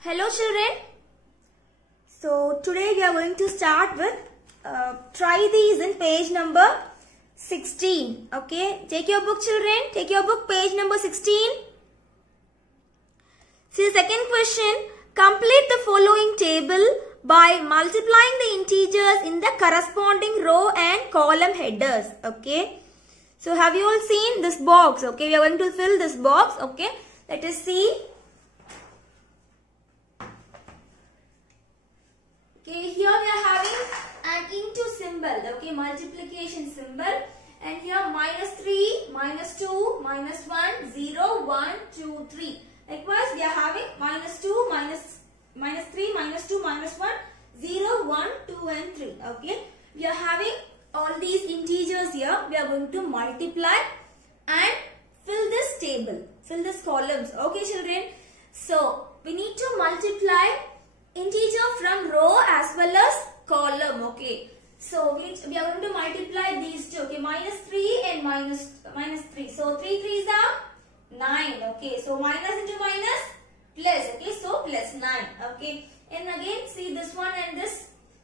Hello children. So today we are going to start with try these in page number 16. Okay, take your book children, take your book, page number 16. See the second question, complete the following table by multiplying the integers in the corresponding row and column headers. Okay, so have you all seen this box? Okay, we are going to fill this box. Okay, let us see. Okay, here we are having an into symbol, okay, multiplication symbol, and here -3, -2, -1, 0, 1, 2, 3. Likewise, we are having -2, -3, -2, -1, 0, 1, 2 and 3. Okay, we are having all these integers here. We are going to multiply and fill this table, fill this columns. Okay, children. So we need to multiply integer from row as well as column. Okay, so we are going to multiply these two. Okay, -3 and minus 3. So 3 3s are 9. Okay, so minus into minus plus. Okay, so plus 9. Okay, and again see this one and this.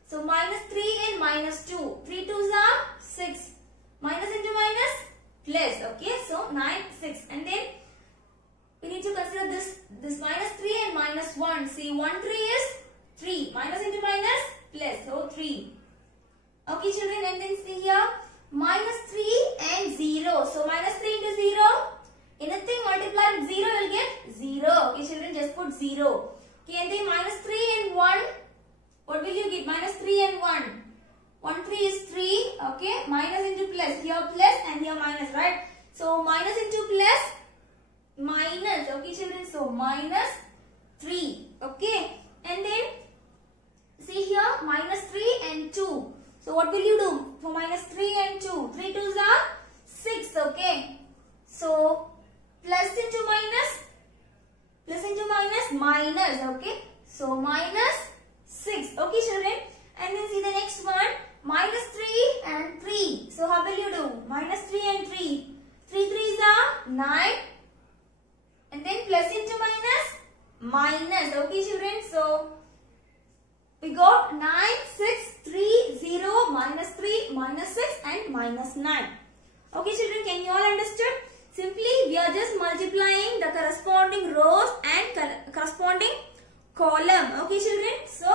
So -3 and -2. 3 2s are 6. Minus into minus plus. Okay, so 9 6. And then we need to consider this -3 and -1. See, 1 3 is 3. Minus into minus plus. So 3. Okay, children, and then see here -3 and 0. So -3 into 0. Anything multiplied with 0 will get 0. Okay, children, just put 0. Okay, and then -3 and 1. What will you get? -3 and 1. 1 3 is 3. Okay, minus into plus. Here plus and here minus, right? So minus into plus minus. Okay, children, so -3. Okay, and then see here -3 and 2. So what will you do for -3 and 2? 3 2s are 6. Okay, so plus into minus minus. Okay, so -6. Okay, children, and then see the next one, -3 and 3. So how will you do? -3 and 3. 3 3s are 9, and then plus into minus. Okay, children, so we got 9 6 3 0 -3 -6 and -9. Okay, children, can you all understood? Simply we are just multiplying the corresponding rows and corresponding column. Okay, children, so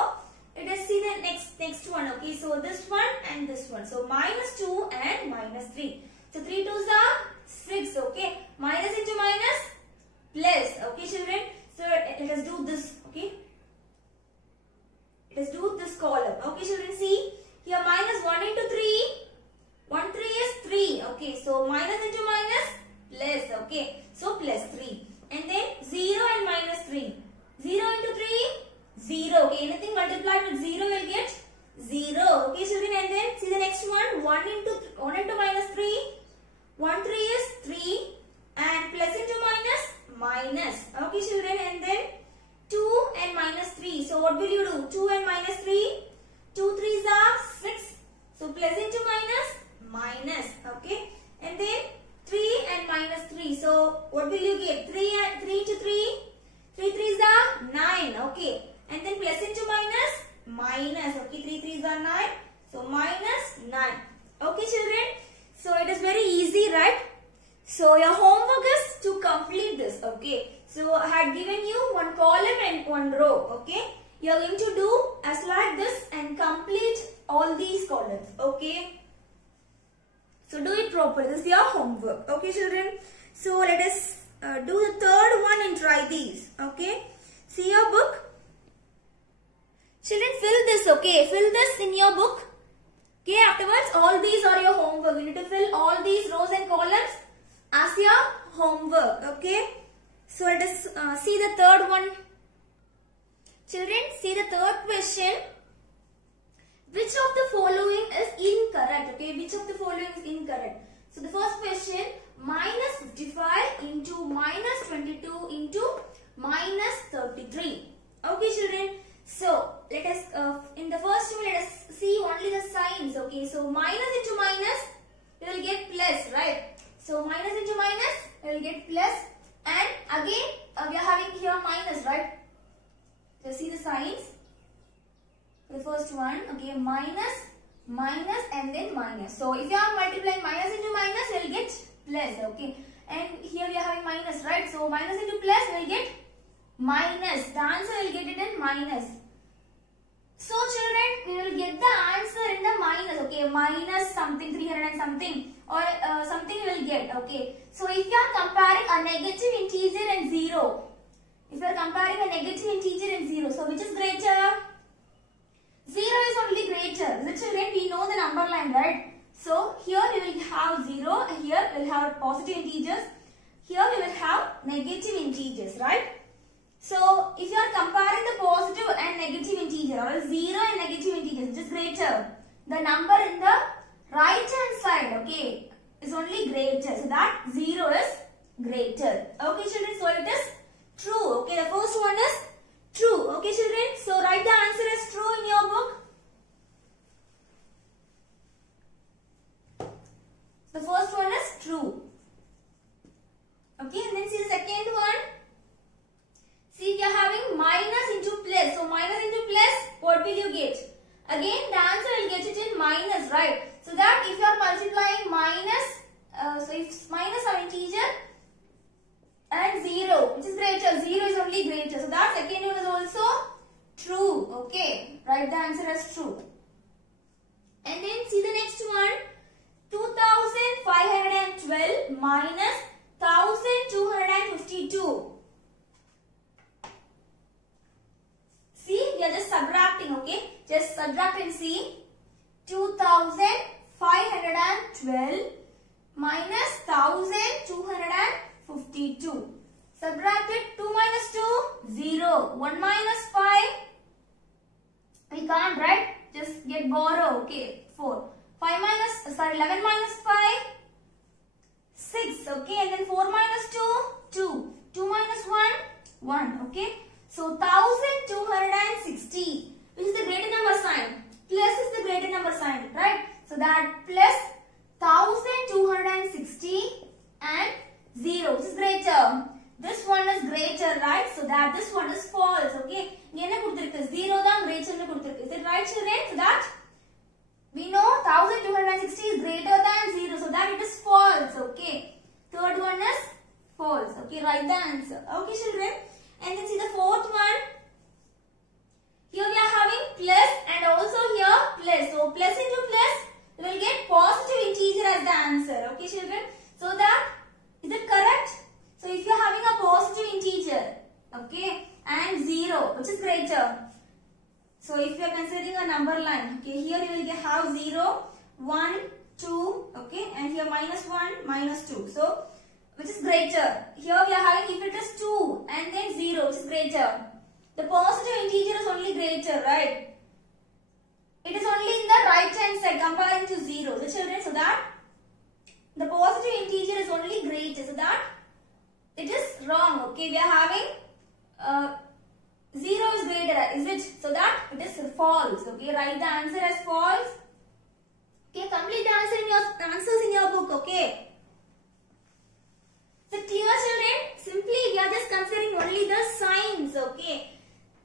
let us see the next one. Okay, so this one and this one. So -2 and -3. So 3 2s are 6. Okay, minus into minus plus. Okay, children, so let us do this. Okay, let's do this column. Okay, children, see here -1 into 3. 1 3 is 3. Okay, so minus into minus plus. Okay, so plus 3. And then 0 and -3. 0 into 3, 0. Okay, anything multiplied with 0 will get 0. Okay, children, and then see the next one, 1 into -3. 1 3 is 3 and plus into minus. Okay, children, and then 2 and -3. So what will you do? 2 and -3. 2 3s are 6. So plus into minus. Okay, and then 3 and -3. So what will you get? 3 into 3. 3 3s are 9. Okay, and then plus into minus. Okay, 3 3s are 9. So -9. Okay, children. So it is very easy, right? So your homework is to complete this. Okay, so I had given you one column and one row. Okay, you are going to do as like this and complete all these columns. Okay, so do it properly. This is your homework. Okay, children, so let us do the third one and try these. Okay, see your book. Children, fill this. Okay, fill this in your book. Okay, afterwards all these are your homework. You need to fill all these rows and columns as your homework. Okay, so let us see the third one. Children, see the third question. Which of the following is incorrect? Okay, which of the following is incorrect? So the first question, -55 into -22 into -33. Okay, children, so let us in the first one let us see only the signs. Okay, so minus into minus we will get plus, right? So minus into minus we will get plus, and again we are having here minus, right? Let's see the signs. The first one, okay, minus, minus, and then minus. So if you are multiplying minus into minus, you will get plus, okay. And here we are having minus, right? So minus into plus, we will get minus. The answer will get it in minus. So children, we will get the answer in the minus, okay, minus something, 300 and something, or something we will get, okay. So if you are comparing a negative integer and 0, if you are comparing a negative integer and 0, so which is greater? 0 is only greater. The children, we know the number line, right? So here we will have 0, here we will have positive integers, here we will have negative integers, right? So if you are comparing the positive and negative integer, or 0 and negative integer, which is greater, the number in the right hand side, okay, is only greater. So that 0 is greater. Okay children, so it is true. Okay, the first one is true. Okay children, so write the answer as true in your book. The first one is true. Okay, and then see the second one. See, we are having minus into plus. So minus into plus, what will you get? Again, the answer will get it in minus, right? So that if you are multiplying minus, so if minus are integer and 0, which is greater, 0 is only greater. So that second one is also true. Okay, write the answer as true. And then see the next one. 2512 minus 1252. See, we are just subtracting, okay? Just subtract and see. 2512 minus 1252. Subtracted 2 minus 2, 0. 1 minus 5. We can't, right? Just get borrow, okay? 4. 11 minus 5, 6, okay? And then 4 minus 2, 2. 2 minus 1, 1, okay? So 1260, which is the greater number sign. Plus is the greater number sign, right? So that plus 1260 and 0, which is greater. This one is greater, right? So that this one is false, okay? 0 than greater. Is it right children? So that we know 1260 is greater than 0, so that it is false, okay? Third one is false, okay? Write the answer, okay children? And then see the fourth one. Here we are having plus and also here plus. So plus into plus, we will get positive integer as the answer, okay children? So that, is it correct? So if you are having a positive integer, okay, and 0, which is greater. So if you are considering a number line, okay, here you will have 0, 1, 2, okay, and here minus 1, minus 2. So, which is greater? Here we are having, if it is 2 and then 0, which is greater. The positive integer is only greater, right? It is only in the right hand side comparing to 0. The children, so that the positive integer is only greater. So that it is wrong, okay? We are having 0 is greater, is it? So that it is false. Okay, write the answer as false. Okay, complete the answers in your book. Okay. So clear children? Simply we are just considering only the signs. Okay.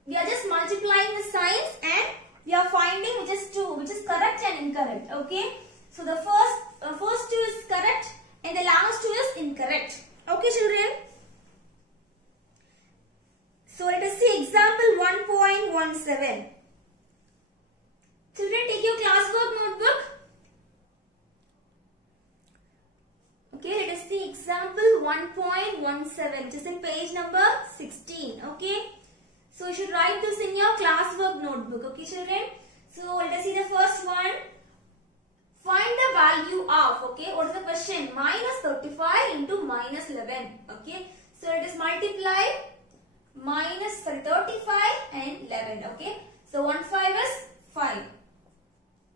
We are just multiplying the signs and we are finding which is true, which is correct and incorrect. Okay. So the first two is correct and the last two is incorrect. Okay children. So let us see example 1.17. Children, take your classwork notebook. Okay, let us see example 1.17, which is in page number 16. Okay, so you should write this in your classwork notebook. Okay, children. So let us see the first one. Find the value of. Okay, what is the question? Minus 35 into minus 11. Okay, so let us multiply. Minus 35 and 11. Okay, so 1 5 is 5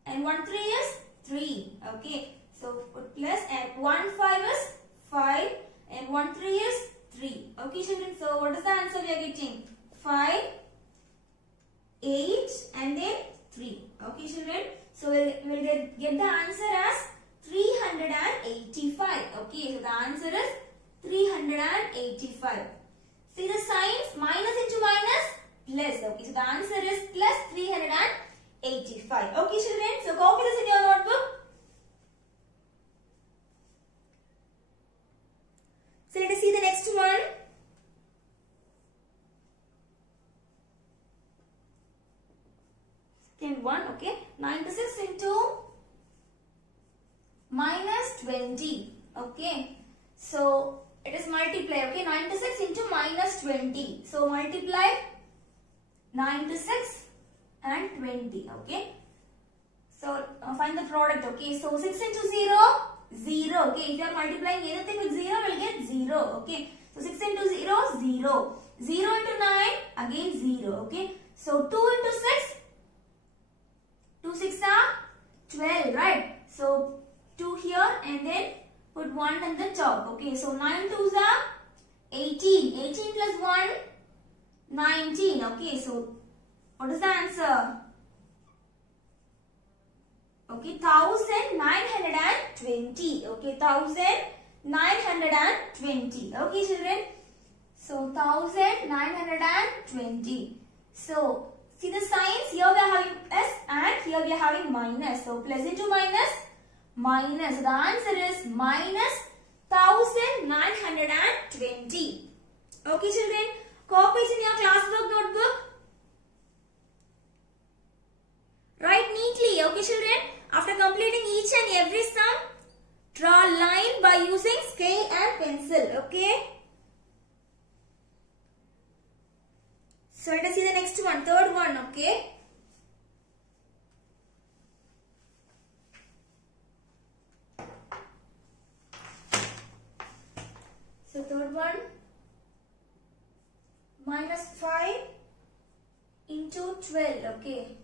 and 1 3 is 3. Okay, so put plus and 1 5 is 5 and 1 3 is 3. Okay children, so what is the answer we are getting? 5, 8 and then 3. Okay children, so we'll get the answer as 385. Okay, so the answer is 385. See the signs, minus into minus, plus. Okay, the answer is plus 385. Okay, children. So copy this in your notebook. So let us see the next one. Second one, okay. 96 into minus 20. Okay. So it is multiply. Okay. 96 into minus 20. So multiply 96 and 20. Okay. So find the product. Okay. So 6 into 0, 0. Okay. If you are multiplying anything with 0, we will get 0. Okay. So 6 into 0, 0. 0 into 9, again 0. Okay. So 2 into 6, 2 6 are 12, right? So 2 here and then put 1 on the top. Okay, so 9 2s are 18. 18 plus 1, 19. Okay, so what is the answer? Okay, 1920. Okay, 1920. Okay, children. So 1920. So see the signs, here we are having plus and here we are having minus. So plus into minus, minus. So the answer is minus 1920. Okay, children. Copies in your classwork notebook. Write neatly. Okay, children. After completing each and every sum, draw a line by using scale and pencil. Okay. So let us see the next one, third one, okay. So third one, minus 5 into 12, okay.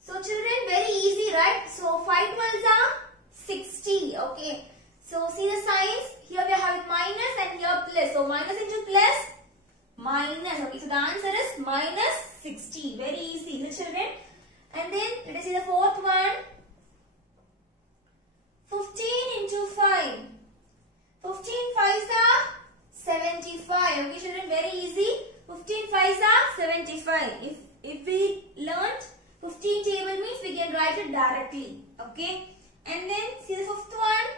So children, very easy, right? So 5 12s are 60, okay. So see the signs, here we are having minus and here plus. So minus into plus, minus. Okay, so the answer is minus 60. Very easy, children. And then let us see the fourth one. 15 into 5. 15 5s are 75. Okay, children, very easy. 15 5s are 75. If we learnt 15 table means we can write it directly. Okay. And then see the fifth one.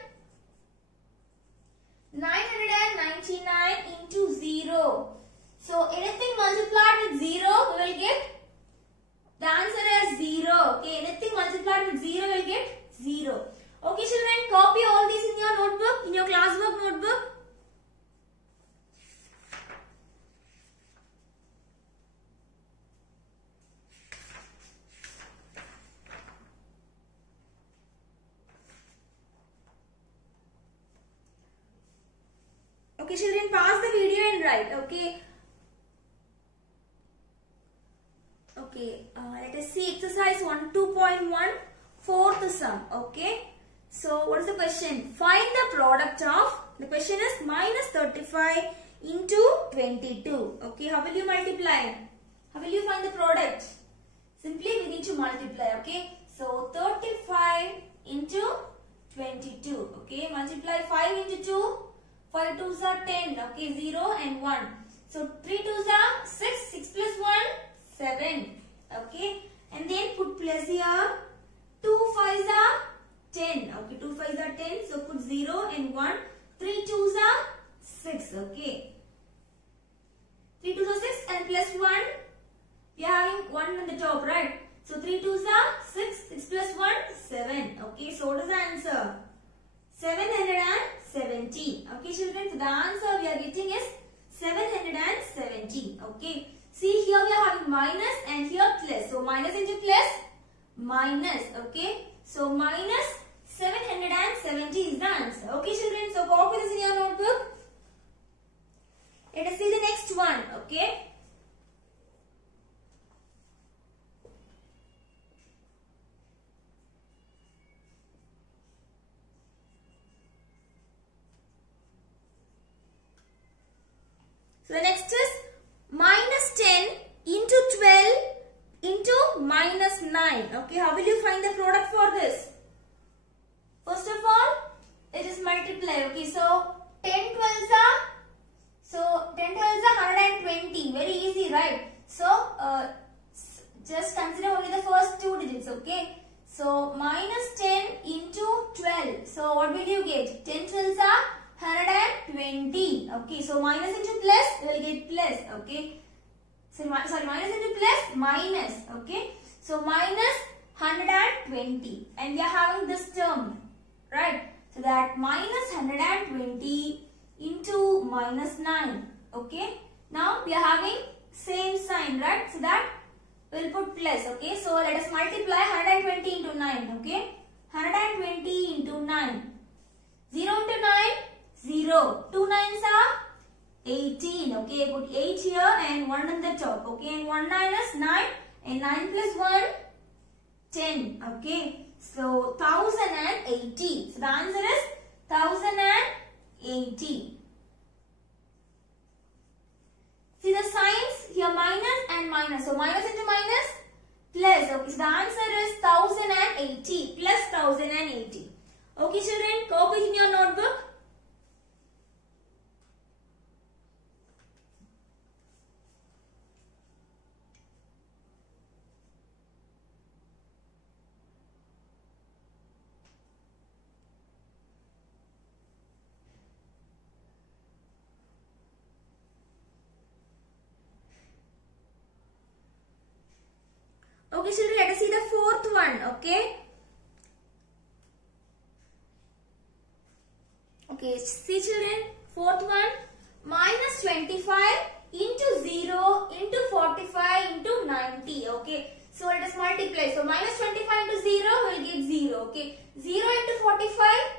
999 into 0. So anything multiplied with 0, we will get the answer as 0. Okay, anything multiplied with 0 will get 0. Okay, children, copy all these in your notebook, in your classwork notebook. Okay, children, pause the video and write. Okay. Okay, let us see exercise 1.2.1, fourth sum. Okay, so what is the question? Find the product of, the question is minus 35 into 22. Okay, how will you multiply? How will you find the product? Simply we need to multiply. Okay, so 35 into 22. Okay, multiply 5 into 2. 5 2s are 10. Okay, 0 and 1. So 3 2s are 6. 6 plus 1. 7. Okay, and then put plus here. 2 5s are 10. Okay, 2 5s are 10. So put 0 and 1. 3 2s are 6. Okay, 3 2s are 6 and plus 1. We are having 1 on the top, right? So 3 2s are 6. 6 plus 1, 7. Okay, so what is the answer? 770. Okay, children. So the answer we are getting is 770. Okay. See, here we are having minus and here plus. So minus into plus, minus. Okay. So minus 770 is the answer. Okay, children. So copy this in your notebook. Let us see the next one. Okay. So the next is minus 10 into 12 into minus 9. Okay, how will you find the product for this? First of all, it is multiply. Okay, so 10 12s are 120. Very easy, right? So just consider only the first two digits, okay? So minus 10 into 12. So what will you get? 10 12s are 120. Okay, so minus into plus, you will get plus, okay? So sorry, minus into plus, minus, okay? So minus 120, and we are having this term, right? So that minus 120 into minus 9, okay? Now we are having same sign, right? So that we'll put plus, okay? So let us multiply 120 into 9, okay? 120 into 9. 0 into 9, 0. 2 9s are 18, okay? Put 8 here and 1 on the top, okay? And 1 9 is 9, and 9 plus 1, 10, okay? So 1080. So the answer is 1080. See the signs here, minus and minus. So minus into minus, plus. Okay, so the answer is 1080 plus 1080. Okay, children, copy in your notebook. Okay, children, let us see the fourth one, okay? Okay, see children, fourth one, minus 25 into 0 into 45 into 90, okay? So let us multiply. So minus 25 into 0 will get 0, okay? 0 into 45,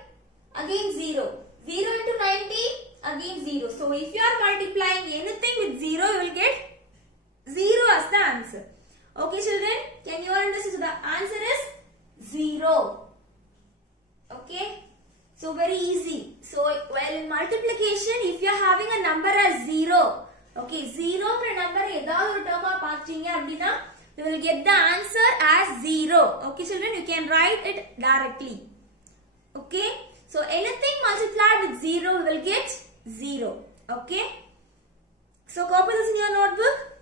again 0. 0 into 90, again 0. So if you are multiplying anything with 0, you will get 0 as the answer. Okay, children, can you all understand? So the answer is 0. Okay, so very easy. So while in multiplication, if you are having a number as 0, okay, 0 number edavadhu term paathinga appadina, you will get the answer as 0. Okay, children, you can write it directly. Okay, so anything multiplied with 0, we will get 0. Okay, so copy this in your notebook.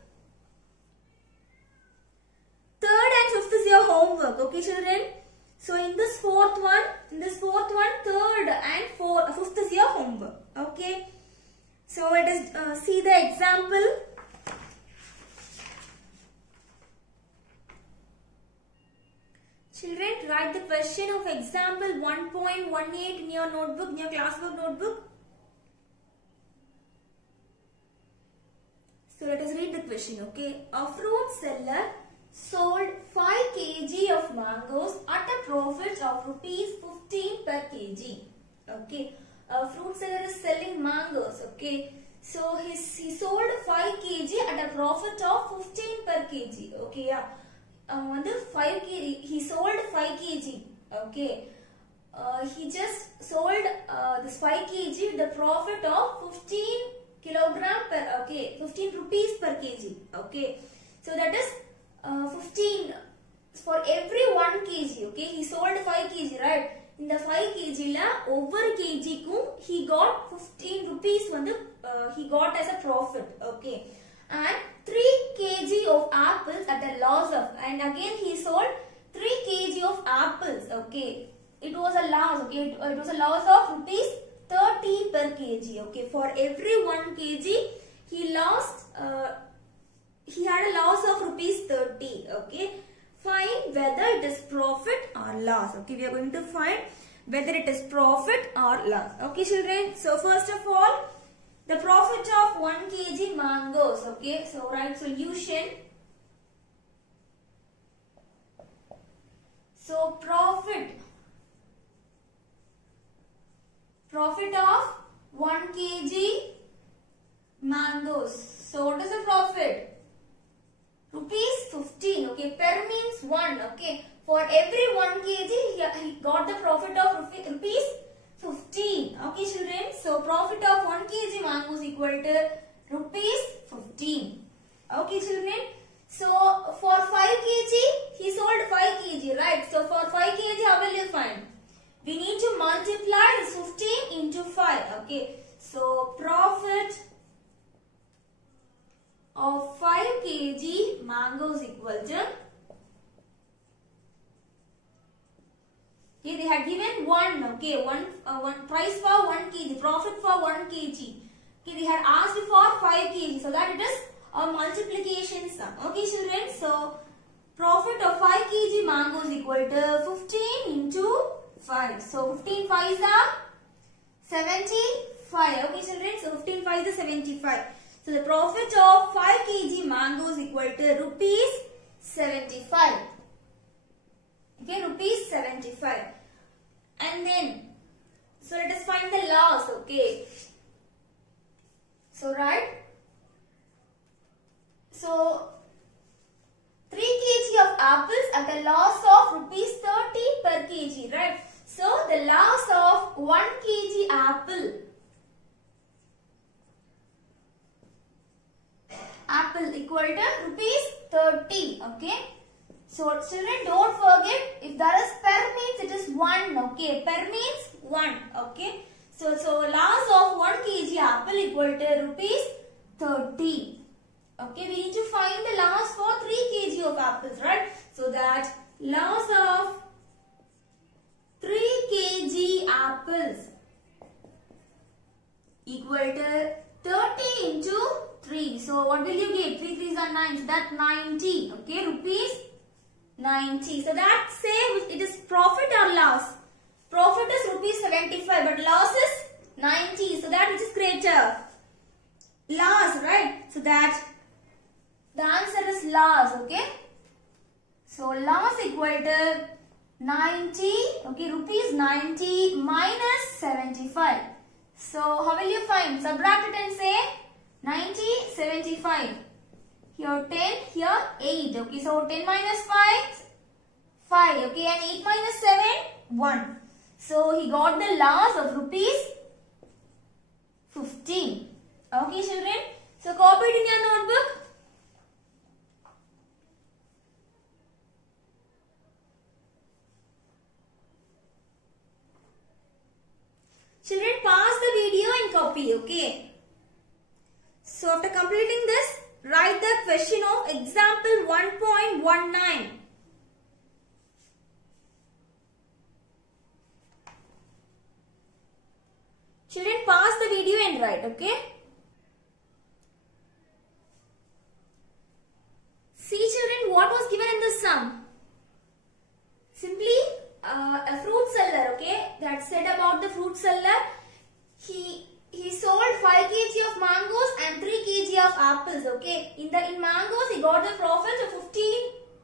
Third and fifth is your homework, okay, children? So in this fourth one, third and fifth is your homework, okay? So let us see the example. Children, write the question of example 1.18 in your notebook, in your classwork notebook. So let us read the question, okay? A fruit seller sold 5 kg of mangoes at a profit of rupees 15 per kg. Okay, a fruit seller is selling mangoes. Okay, so he sold 5 kg at a profit of 15 per kg. Okay, yeah. He sold 5 kg. Okay, he just sold this 5 kg with the profit of 15 kilogram per. Okay, 15 rupees per kg. Okay, so that is 15 for every 1 kg. Okay, he sold 5 kg, right? In the 5 kg la over kg kum he got 15 rupees he got as a profit. Okay, and 3 kg of apples at a loss of, and again he sold 3 kg of apples. Okay, it was a loss. Okay, it was a loss of rupees 30 per kg. Okay, for every 1 kg he lost. He had a loss of rupees 30. Okay, find whether it is profit or loss. Okay, we are going to find whether it is profit or loss. Okay, children. So first of all, the profit of 1 kg mangoes. Okay, so write solution. So profit of 1 kg mangoes. So what is the profit? Rupees 15. Okay, per means 1. Okay, for every 1 kg he got the profit of rupees 15. Okay, children. So profit of 1 kg mangoes equal to rupees 15. Okay, children. So for 5 kg he sold 5 kg, right? So for 5 kg how will you find? We need to multiply this 15 into 5. Okay, so profit of 5 kg mangoes equal to, okay, they had given 1, okay, one price for 1 kg, profit for 1 kg. Okay, they had asked for 5 kg, so that it is a multiplication sum. Okay, children, so profit of 5 kg mangoes equal to 15 into 5. So 15 5s are 75. Okay, children, so 15 5s is 75. So the profit of 5 kg mangoes equal to rupees 75. Okay, rupees 75. And then, so let us find the loss. Okay. So right. So 3 kg of apples at a loss of rupees 30 per kg. Right. So the loss of 1 kg apple equal to rupees 30. Okay. So children, don't forget, if there is per means it is 1. Okay. Per means 1. Okay. So loss of 1 kg apple equal to rupees 30. Okay. We need to find the loss for 3 kg of apples, right? So that loss of 3 kg apples equal to 30 into 3. So what will you get? 3 3s are 9. So that 90. Okay, rupees 90. So that say it is profit or loss. Profit is rupees 75, but loss is 90. So that which is greater? Loss, right? So that the answer is loss. Okay. So loss equal to 90. Okay, rupees 90 minus 75. So how will you find? Subtract it and say 90, 75. Here 10, here 8. Okay, so 10 minus 5, 5. Okay, and 8 minus 7, 1. So he got the loss of rupees 15. Okay, children. So copy it in your notebook. Children, pause the video and copy. Okay. So after completing this, write the question of example 1.19. Children, pause the video and write, okay? See children, what was given in the sum? Simply a fruit seller, okay? That said about the fruit seller, he sold 5 kg of mangoes and 3 kg of apples, okay? In mangoes, he got the profit of 15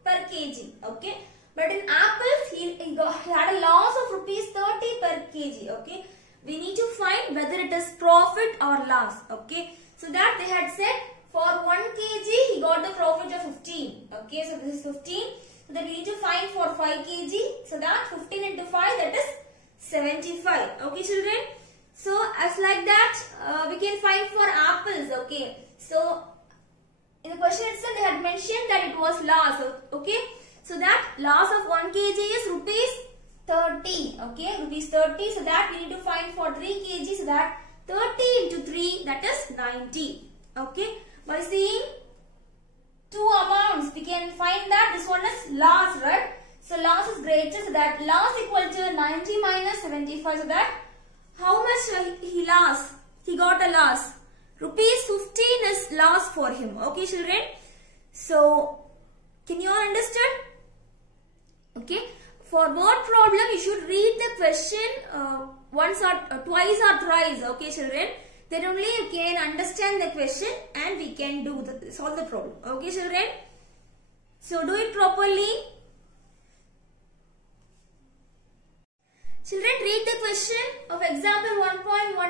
per kg, okay? But in apples, he had a loss of rupees 30 per kg, okay? We need to find whether it is profit or loss, okay? So that they had said for 1 kg, he got the profit of 15, okay? So this is 15. So that we need to find for 5 kg. So that 15 into 5, that is 75, okay children? So as like that, we can find for apples, okay? So in the question itself, they had mentioned that it was loss, okay? So that loss of 1 kg is rupees 30, okay? Rupees 30. So that we need to find for 3 kg. So that 30 into 3, that is 90, okay? By seeing two amounts, we can find that this one is loss, right? So loss is greater. So that loss equal to 90 minus 75. So that how much he lost? He got a loss. Rupees 15 is loss for him. Okay, children. So, can you all understand? Okay. For word problem, you should read the question once or twice or thrice. Okay, children. Then only you can understand the question and we can solve the problem. Okay, children. So, do it properly. Children, read the question of example 1.19.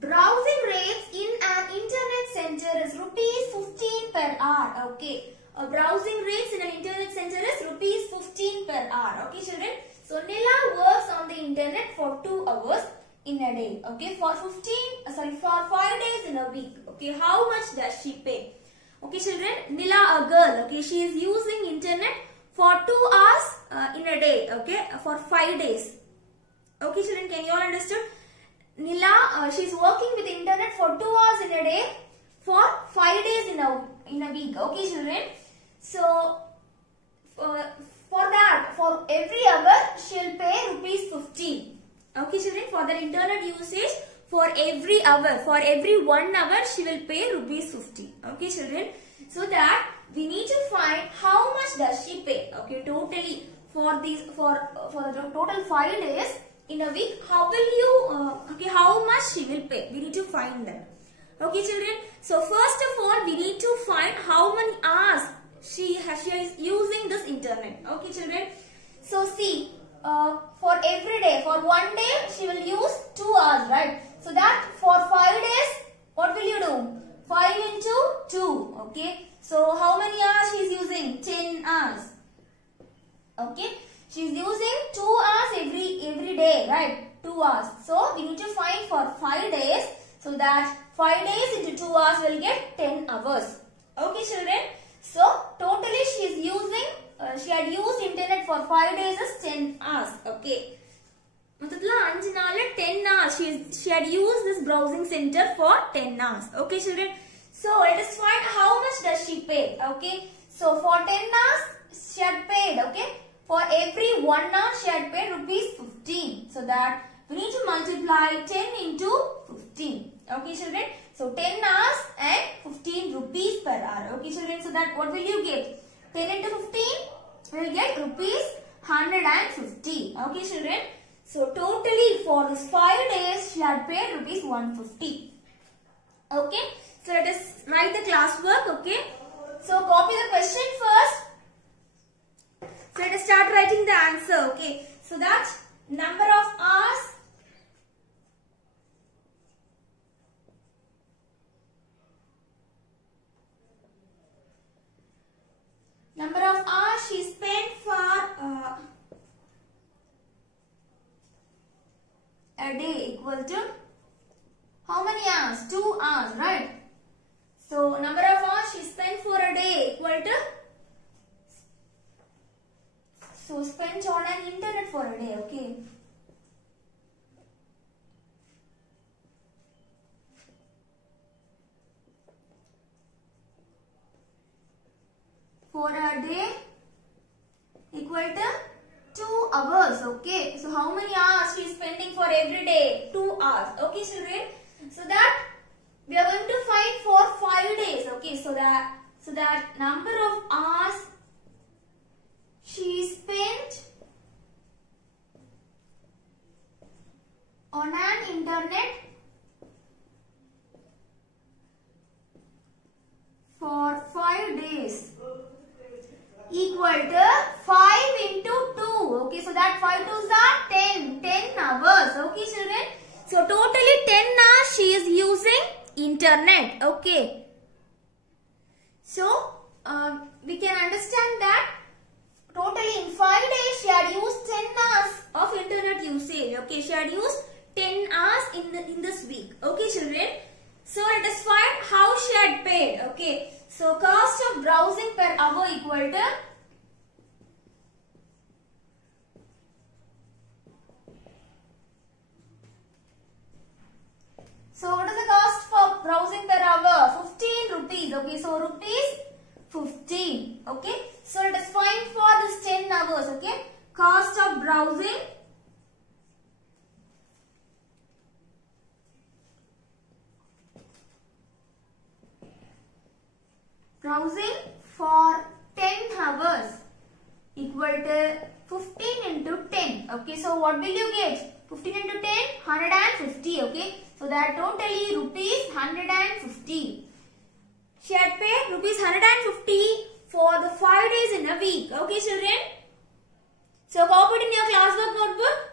Browsing rates in an internet center is rupees 15 per hour. Okay. Browsing rates in an internet center is rupees 15 per hour. Okay, children. So, Nila works on the internet for 2 hours in a day. Okay. For 5 days in a week. Okay. How much does she pay? Okay, children. Nila, a girl. Okay. She is using internet for 2 hours in a day. Okay. For 5 days. Okay, children, can you all understand? Nila, she is working with the internet for 2 hours in a day for 5 days in a week. Okay, children. for the internet usage for every hour. For every 1 hour, she will pay rupees 50. Okay, children. So that we need to find how much does she pay. Okay, totally for these for the total 5 days in a week. How will you? How much she will pay? We need to find them. Okay, children. So first of all, we need to find how many hours she is using this internet. Okay, children. So see, for every day, for 1 day, she will use 2 hours, right? So that for 5 days, what will you do? 5 into 2. Okay. So how many hours she is using? 10 hours. Okay. She is using 2 hours every day, right? 2 hours. So we need to find for 5 days. So that 5 days into 2 hours will get 10 hours. Okay, children. So totally she is using, she had used internet for 5 days as 10 hours. Okay. 10 hours. She had used this browsing center for 10 hours. Okay, children. So let us find how much does she pay. Okay. So for 10 hours she had paid. Okay. For every 1 hour she had paid rupees 15. So that we need to multiply 10 into 15. Okay, children. So 10 hours and 15 rupees per hour. Okay, children. So that what will you get? 10 into 15 will get rupees 150. Okay, children. So totally for this 5 days she had paid rupees 150. Okay. So let us write the classwork. Okay. So copy the question first. So let us start writing the answer. Okay. So that number of hours. Number of hours she spent for a day equal to how many hours? 2 hours, right? So number of hours she spent for a day equal to, so spent on an internet for a day. Okay. For a day equal to 2 hours. Okay. So how many hours she is spending for every day? 2 hours. Okay, children. So that we are going to find for 5 days. Okay. So that number of hours she spent on an internet for 5 days equal to 5 into 2. Okay, so that 5 2s are 10 hours. Okay, children. So totally 10 hours she is using internet. Okay. So we can understand that totally in 5 days she had used 10 hours of internet usage. Okay, she had used 10 hours in this week. Okay, children. So let us find how she had paid. Okay. So cost of browsing per hour equal to so what is the cost for browsing per hour? 15 rupees. Okay, so rupees 15. Okay, so let us find for this 10 hours. Okay, cost of browsing for 10 hours equal to 15 into 10. Okay, so what will you get? 15 into 10, 150. Okay, so that totally rupees 150. She had paid rupees 150 for the 5 days in a week. Okay, children. So copy it in your classwork notebook.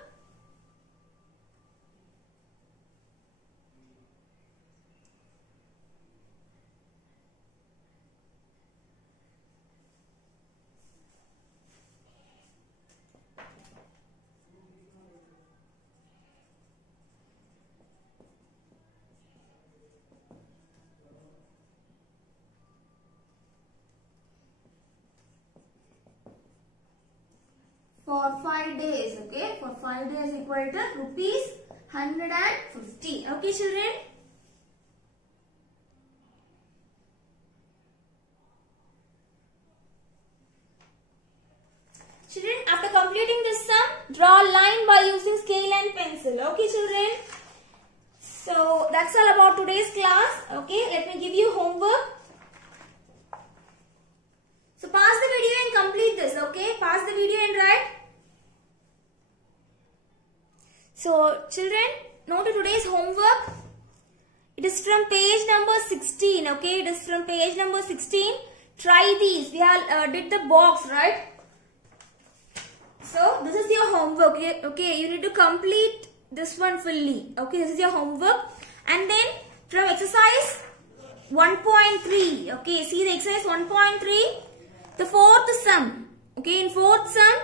For 5 days, okay, for 5 days equal to rupees 150. Okay, children. Children, after completing this sum, draw a line by using scale and pencil. Okay, children. So that's all about today's class. Okay, let me give you homework. So pause the video and complete this. Okay, pause the video and write. So children, note today's homework. It is from page number 16. Okay, it is from page number 16. Try these. We have did the box, right? So this is your homework. Okay, you need to complete this one fully. Okay, this is your homework. And then from exercise 1.3. Okay, see the exercise 1.3. The fourth sum. Okay, in fourth sum,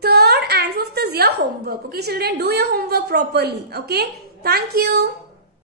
third and fifth is your homework. Okay, children, do your homework properly. Okay, thank you.